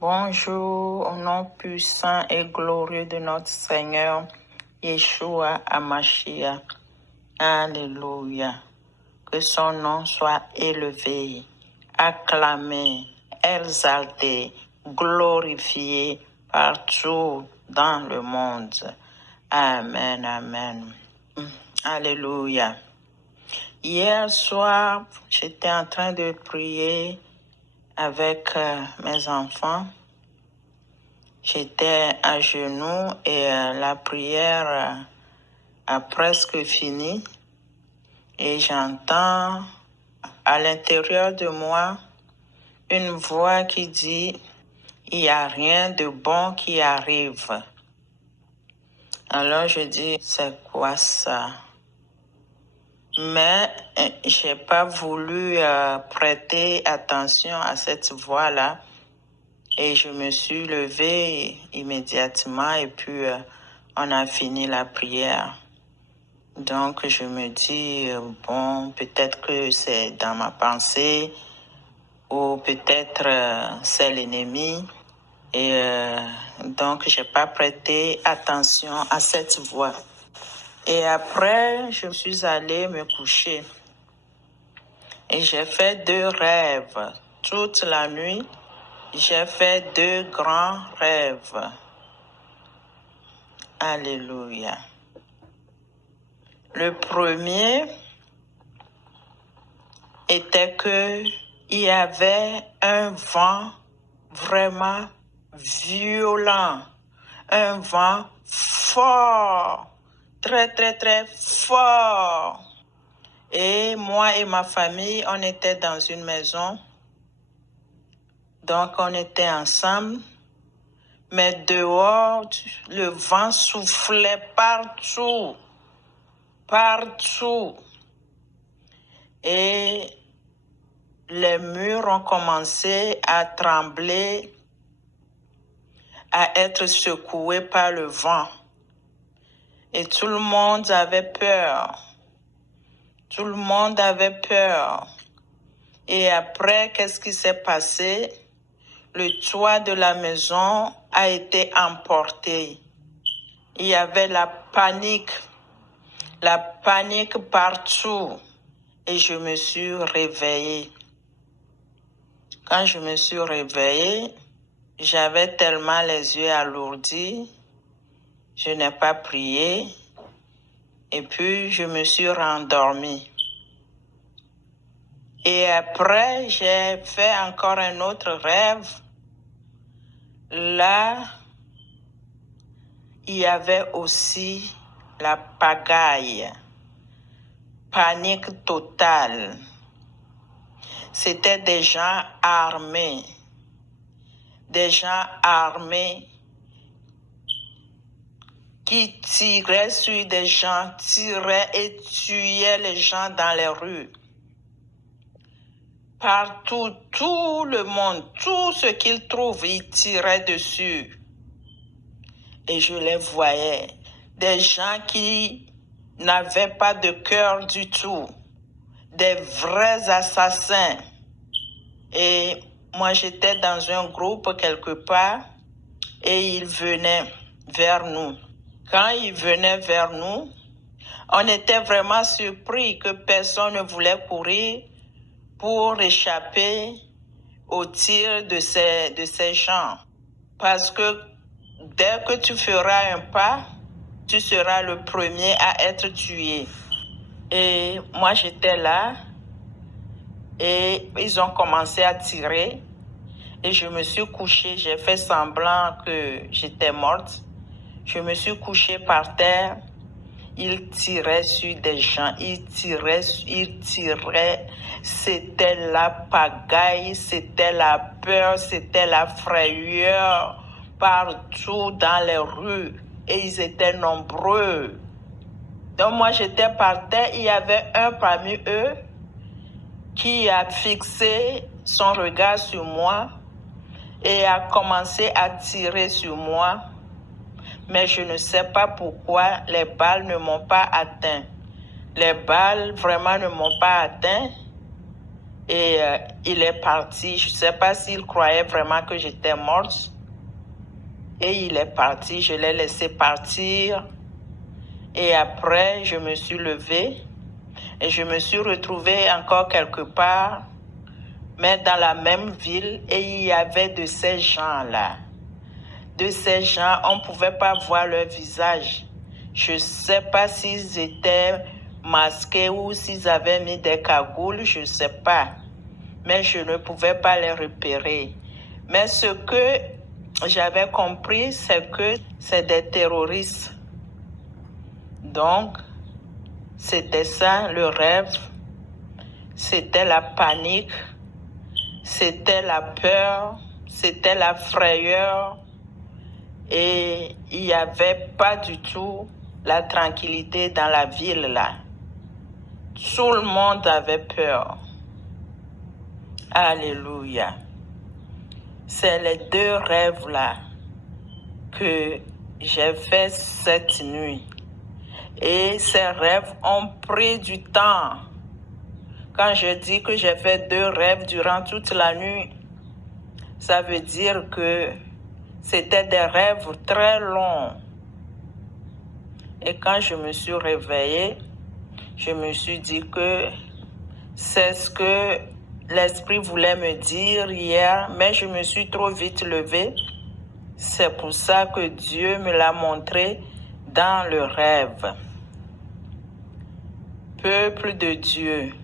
Bonjour, au nom puissant et glorieux de notre Seigneur, Yeshua Hamashiach. Alléluia. Que son nom soit élevé, acclamé, exalté, glorifié partout dans le monde. Amen, amen. Alléluia. Hier soir, j'étais en train de prier avec mes enfants. J'étais à genoux et la prière a presque fini. Et j'entends à l'intérieur de moi une voix qui dit, il n'y a rien de bon qui arrive. Alors je dis, c'est quoi ça? Mais j'ai pas voulu prêter attention à cette voix-là et je me suis levée immédiatement et puis on a fini la prière. Donc je me dis, bon, peut-être que c'est dans ma pensée ou peut-être c'est l'ennemi. Et donc j'ai pas prêté attention à cette voix. Et après, je suis allée me coucher. Et j'ai fait 2 rêves. Toute la nuit, j'ai fait 2 grands rêves. Alléluia. Le premier était que il y avait un vent vraiment violent, un vent fort, très très très fort. Et moi et ma famille, on était dans une maison. Donc, on était ensemble. Mais dehors, le vent soufflait partout. Partout. Et les murs ont commencé à trembler, à être secoués par le vent. Et tout le monde avait peur. Tout le monde avait peur. Et après, qu'est-ce qui s'est passé? Le toit de la maison a été emporté. Il y avait la panique partout. Et je me suis réveillée. Quand je me suis réveillée, j'avais tellement les yeux alourdis, je n'ai pas prié. Et puis, je me suis rendormie. Et après, j'ai fait encore un autre rêve. Là, il y avait aussi la pagaille, panique totale. C'était des gens armés qui tiraient sur des gens, tiraient et tuaient les gens dans les rues. Partout, tout le monde, tout ce qu'ils trouvent, ils tiraient dessus. Et je les voyais. Des gens qui n'avaient pas de cœur du tout. Des vrais assassins. Et moi, j'étais dans un groupe quelque part et ils venaient vers nous. Quand ils venaient vers nous, on était vraiment surpris que personne ne voulait courir pour échapper aux tirs de ces gens. Parce que dès que tu feras un pas, tu seras le premier à être tué. Et moi, j'étais là et ils ont commencé à tirer. Et je me suis couchée, j'ai fait semblant que j'étais morte. Je me suis couchée par terre. Ils tiraient sur des gens, ils tiraient. C'était la pagaille, c'était la peur, c'était la frayeur partout dans les rues. Et ils étaient nombreux. Donc moi, j'étais par terre. Il y avait un parmi eux qui a fixé son regard sur moi et a commencé à tirer sur moi. Mais je ne sais pas pourquoi les balles ne m'ont pas atteint. Les balles vraiment ne m'ont pas atteint. Et il est parti. Je ne sais pas s'il croyait vraiment que j'étais morte. Et il est parti. Je l'ai laissé partir. Et après, je me suis levée. Et je me suis retrouvée encore quelque part, mais dans la même ville. Et il y avait de ces gens-là. De ces gens, on ne pouvait pas voir leur visage. Je ne sais pas s'ils étaient masqués ou s'ils avaient mis des cagoules, je ne sais pas. Mais je ne pouvais pas les repérer. Mais ce que j'avais compris, c'est que c'est des terroristes. Donc, c'était ça le rêve. C'était la panique. C'était la peur. C'était la frayeur. Et il n'y avait pas du tout la tranquillité dans la ville là. Tout le monde avait peur. Alléluia. C'est les deux rêves là que j'ai fait cette nuit. Et ces rêves ont pris du temps. Quand je dis que j'ai fait deux rêves durant toute la nuit, ça veut dire que c'était des rêves très longs. Et quand je me suis réveillée, je me suis dit que c'est ce que l'Esprit voulait me dire hier, mais je me suis trop vite levée. C'est pour ça que Dieu me l'a montré dans le rêve. Peuple de Dieu,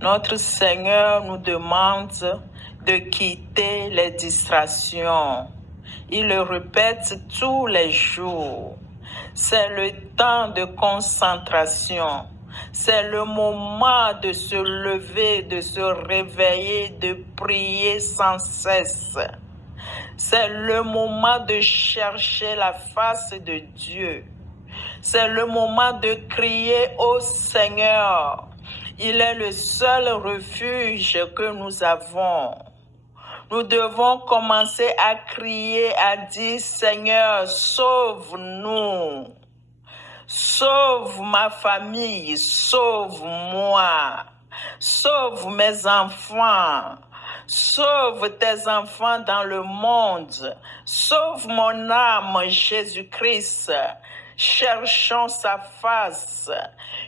notre Seigneur nous demande de quitter les distractions. Il le répète tous les jours. C'est le temps de concentration. C'est le moment de se lever, de se réveiller, de prier sans cesse. C'est le moment de chercher la face de Dieu. C'est le moment de crier au Seigneur. Il est le seul refuge que nous avons. Nous devons commencer à crier, à dire, Seigneur, sauve-nous. Sauve ma famille, sauve-moi. Sauve mes enfants. Sauve tes enfants dans le monde. Sauve mon âme, Jésus-Christ. Cherchons sa face.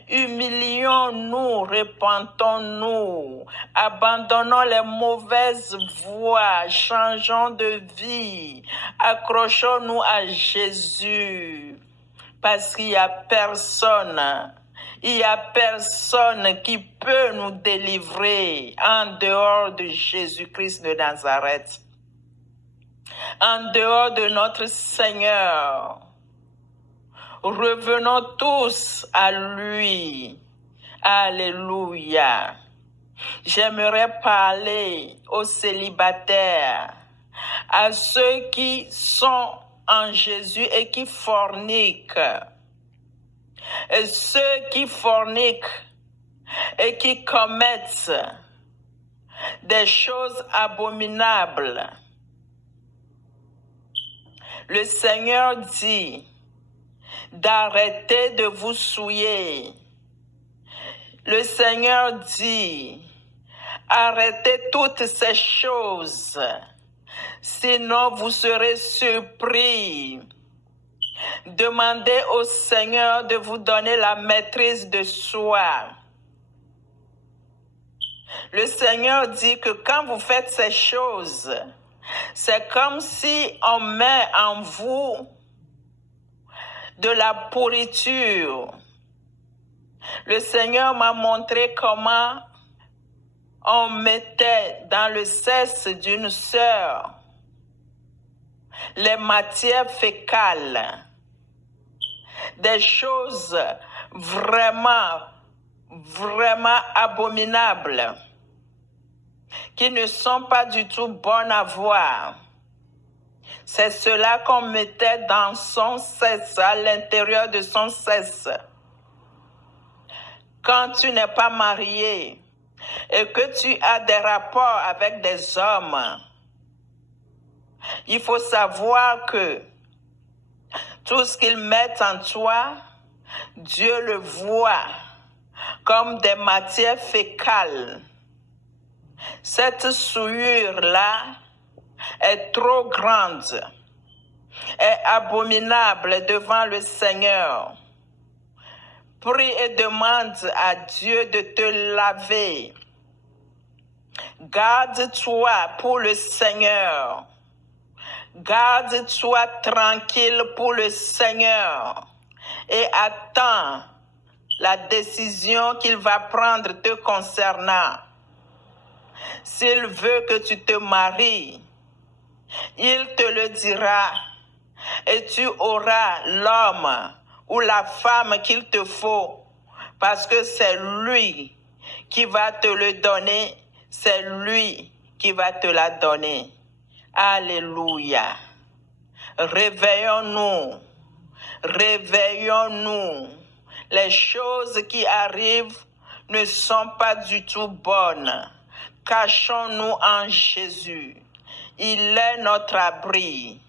Humilions-nous, repentons-nous. Abandonnons les mauvaises voies. Changeons de vie. Accrochons-nous à Jésus. Parce qu'il n'y a personne. Il n'y a personne qui peut nous délivrer en dehors de Jésus-Christ de Nazareth. En dehors de notre Seigneur. Revenons tous à lui. Alléluia. J'aimerais parler aux célibataires, à ceux qui sont en Jésus et qui forniquent. Et ceux qui forniquent et qui commettent des choses abominables. Le Seigneur dit d'arrêter de vous souiller. Le Seigneur dit, arrêtez toutes ces choses, sinon vous serez surpris. Demandez au Seigneur de vous donner la maîtrise de soi. Le Seigneur dit que quand vous faites ces choses, c'est comme si on met en vous de la pourriture. Le Seigneur m'a montré comment on mettait dans le sexe d'une sœur les matières fécales, des choses vraiment abominables, qui ne sont pas du tout bonnes à voir. C'est cela qu'on mettait dans son sexe, à l'intérieur de son sexe. Quand tu n'es pas marié et que tu as des rapports avec des hommes, il faut savoir que tout ce qu'ils mettent en toi, Dieu le voit comme des matières fécales. Cette souillure-là est trop grande, est abominable devant le Seigneur. Prie et demande à Dieu de te laver. Garde-toi pour le Seigneur. Garde-toi tranquille pour le Seigneur et attends la décision qu'il va prendre te concernant. S'il veut que tu te maries, il te le dira et tu auras l'homme ou la femme qu'il te faut parce que c'est lui qui va te le donner, c'est lui qui va te la donner. Alléluia. Réveillons-nous. Réveillons-nous. Les choses qui arrivent ne sont pas du tout bonnes. Cachons-nous en Jésus. Il est notre abri.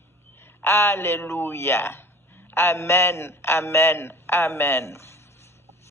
Alléluia. Amen, amen, amen.